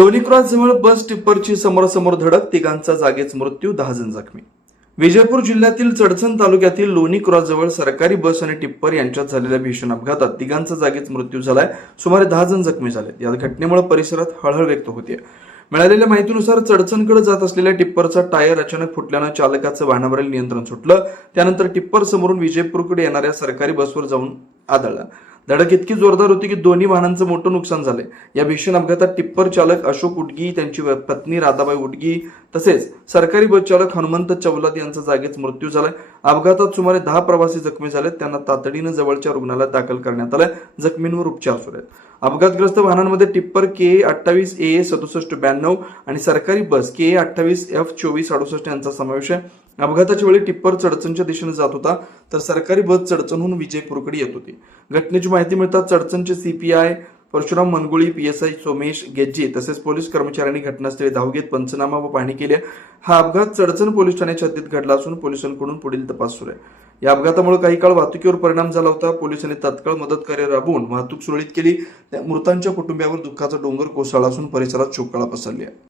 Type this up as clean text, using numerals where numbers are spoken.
लोणी क्रॉस जवळ बस टिप्परची समोरासमोर धडक, तिघांचा जागीच मृत्यू, 10 जण जखमी. विजयपूर जिल्ह्यातील चडचण तालुक्यातील लोणी क्रॉस जवळ सरकारी बस आणि टिप्पर यांच्यात झालेल्या भीषण अपघातात तिघांचा जागीच मृत्यू झालाय. सुमारे 10 जण जखमी झाले. या घटनेमुळे परिसरात हळहळ व्यक्त होते. मिळालेल्या माहितीनुसार चडचणकडे जात असलेल्या टिप्परचा टायर अचानक फुटल्यानं चालकाचं वाहनावरील नियंत्रण सुटलं. त्यानंतर टिप्पर समोरून विजयपूरकडे येणाऱ्या सरकारी बसवर जाऊन आदळला. धडक इतकी जोरदार होती की दोन्ही वाहनांचं मोठं नुकसान झालंय. या भीषण अपघातात टिप्पर चालक अशोक उटगी, त्यांची पत्नी राधाबाई उटगी तसेच सरकारी बस चालक हनुमंत चौलाद यांचा जागीच मृत्यू झालाय. अपघातात सुमारे 10 प्रवासी जखमी झालेत. त्यांना तातडीनं जवळच्या रुग्णालयात दाखल करण्यात आलंय. जखमींवर उपचार सुरू आहेत. अपघातग्रस्त वाहनांमध्ये टिप्पर KA 28 AA 6792 आणि सरकारी बस KA 28 F 2468 यांचा समावेश आहे. अपघाताच्या वेळी टिप्पर चडचणच्या दिशेने जात होता, तर सरकारी बस चडचणहून विजयपूरकडे येत होती. घटनेची माहिती मिळताच चडचणचे CPI परशुराम मनगुळी, PSI सोमेश गेज्जे तसेच पोलीस कर्मचाऱ्यांनी घटनास्थळी धाव घेत पंचनामा व पाहणी केली. हा अपघात चडचण पोलीस ठाण्याच्या हद्दीत घडला असून पोलिसांकडून पुढील तपास सुरू आहे. या अपघातामुळे काही काळ वाहतुकीवर परिणाम झाला होता. पोलिसांनी तात्काळ मदत कार्य राबवून वाहतूक सुरळीत केली. मृतांच्या कुटुंबियावर दुःखाचा डोंगर कोसळला असून परिसरात शोककळा पसरली आहे.